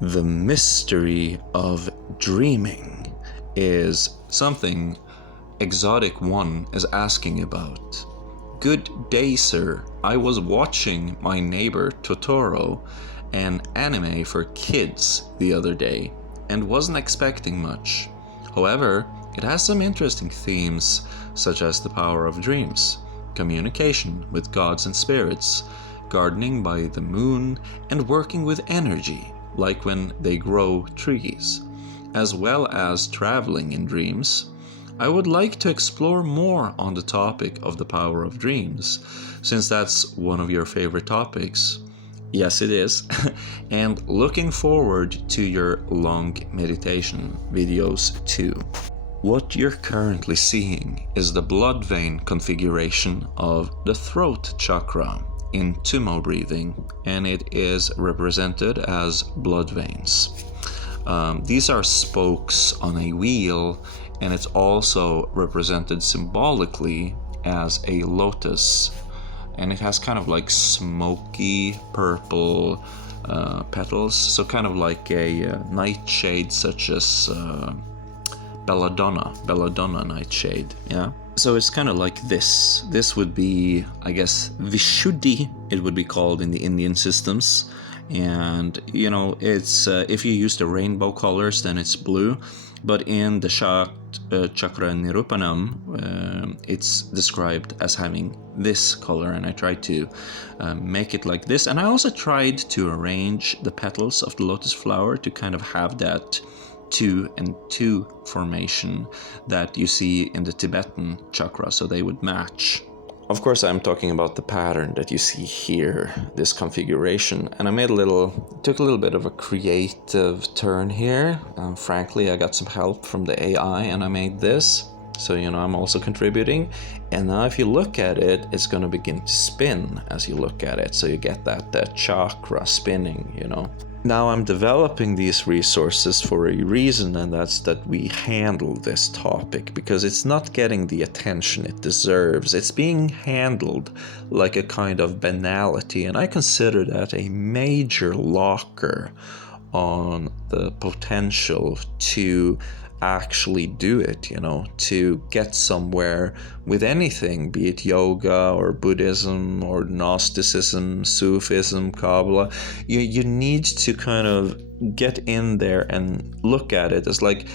The mystery of dreaming is something Exotic One is asking about. Good day, sir. I was watching My Neighbor Totoro, an anime for kids, the other day, and wasn't expecting much. However, it has some interesting themes, such as the power of dreams, communication with gods and spirits, gardening by the moon, and working with energy, like when they grow trees, as well as traveling in dreams. I would like to explore more on the topic of the power of dreams, since that's one of your favorite topics. Yes, it is. And looking forward to your long meditation videos too. What you're currently seeing is the blood vein configuration of the throat chakra in Tumo breathing, and it is represented as blood veins. These are spokes on a wheel, and it's also represented symbolically as a lotus, and it has kind of like smoky purple petals, so kind of like a nightshade, such as belladonna nightshade. Yeah, so it's kind of like this would be, I guess, Vishuddhi, it would be called in the Indian systems. And it's if you use the rainbow colors, then it's blue, but in the chakra nirupanam, it's described as having this color, and I tried to make it like this. And I also tried to arrange the petals of the lotus flower to kind of have that 2 and 2 formation that you see in the Tibetan chakra, so they would match. Of course, I'm talking about the pattern that you see here, this configuration, and I took a little bit of a creative turn here. Frankly, I got some help from the AI and I made this, so I'm also contributing. And now if you look at it, it's going to begin to spin as you look at it, so you get that chakra spinning. Now I'm developing these resources for a reason, and that's that we handle this topic, because it's not getting the attention it deserves. It's being handled like a kind of banality, and I consider that a major locker on the potential to actually do it, to get somewhere with anything, be it yoga or Buddhism or Gnosticism, Sufism, Kabbalah. You need to kind of get in there and look at it. It's like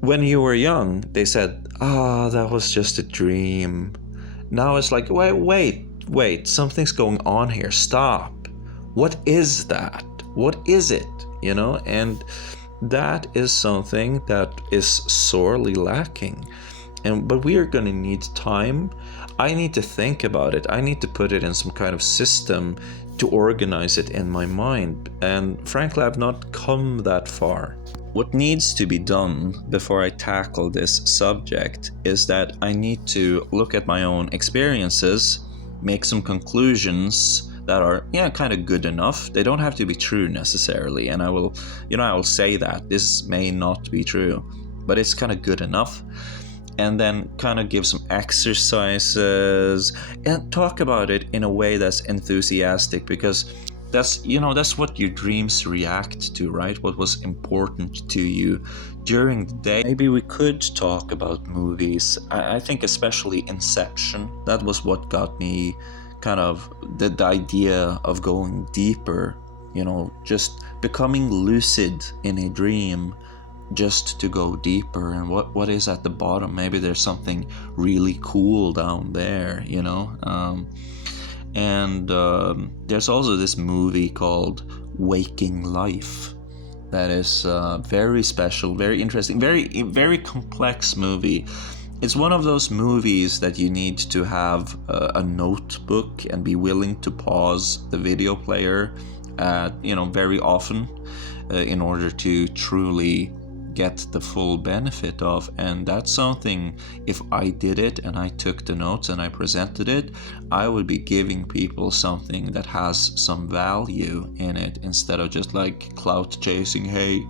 when you were young, they said, that was just a dream. Now it's like, wait, something's going on here. Stop. What is that? What is it? And that is something that is sorely lacking. But we are going to need time. I need to think about it. I need to put it in some kind of system to organize it in my mind. And frankly, I've not come that far. What needs to be done before I tackle this subject is that I need to look at my own experiences, make some conclusions that are kind of good enough. They don't have to be true necessarily, and I will say that this may not be true, but it's kind of good enough. And then kind of give some exercises and talk about it in a way that's enthusiastic, because that's what your dreams react to, right? What was important to you during the day. Maybe we could talk about movies. I think especially Inception, that was what got me kind of the idea of going deeper, just becoming lucid in a dream, just to go deeper. And what is at the bottom? Maybe there's something really cool down there, and there's also this movie called Waking Life that is very special, very interesting, very complex movie. It's one of those movies that you need to have a notebook and be willing to pause the video player very often in order to truly get the full benefit of. And that's something, if I did it and I took the notes and I presented it, I would be giving people something that has some value in it, instead of just like clout chasing. Hey,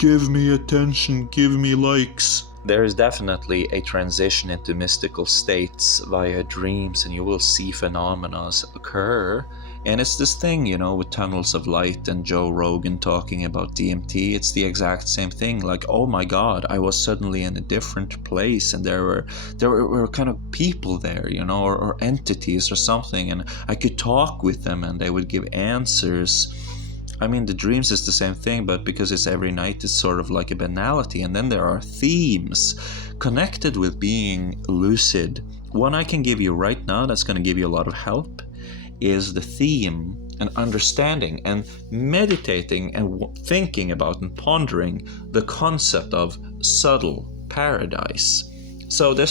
give me attention, give me likes. There is definitely a transition into mystical states via dreams, and you will see phenomena occur And it's this thing, you know, with tunnels of light and Joe Rogan talking about DMT. It's the exact same thing. Like, oh my God, I was suddenly in a different place, and there were kind of people there, you know, or entities or something, and I could talk with them, and they would give answers. I mean, the dreams is the same thing, but because it's every night, it's sort of like a banality. And then there are themes connected with being lucid. One I can give you right now that's going to give you a lot of help is the theme and understanding and meditating and thinking about and pondering the concept of subtle paradise. So there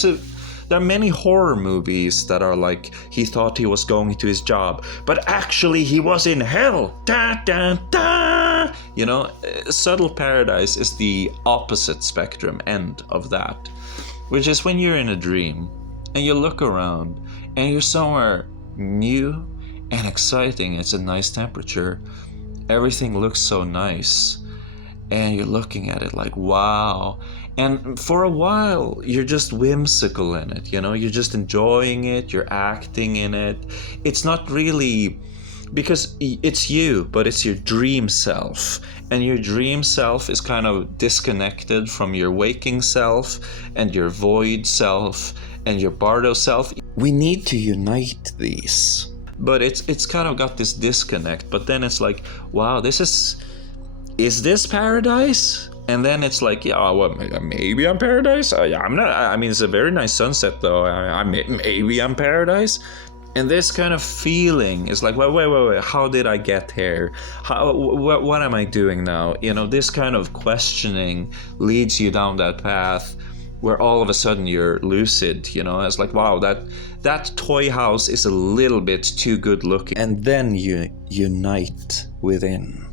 are many horror movies that are like, he thought he was going to his job, but actually he was in hell. Da, da, da. You know, subtle paradise is the opposite spectrum end of that, which is when you're in a dream and you look around and you're somewhere new and exciting. It's a nice temperature. Everything looks so nice. And you're looking at it like, wow. And for a while, you're just whimsical in it, you know? You're just enjoying it, you're acting in it. It's not really, because it's you, but it's your dream self. And your dream self is kind of disconnected from your waking self and your void self and your bardo self. We need to unite these. But it's kind of got this disconnect. But then it's like, wow, is this paradise? And then it's like, yeah, well, maybe I'm paradise. Yeah, I'm not. I mean, it's a very nice sunset, though. Maybe I'm paradise. And this kind of feeling is like, wait. How did I get here? What am I doing now? You know, this kind of questioning leads you down that path where all of a sudden you're lucid. You know, it's like, wow, that toy house is a little bit too good looking. And then you unite within.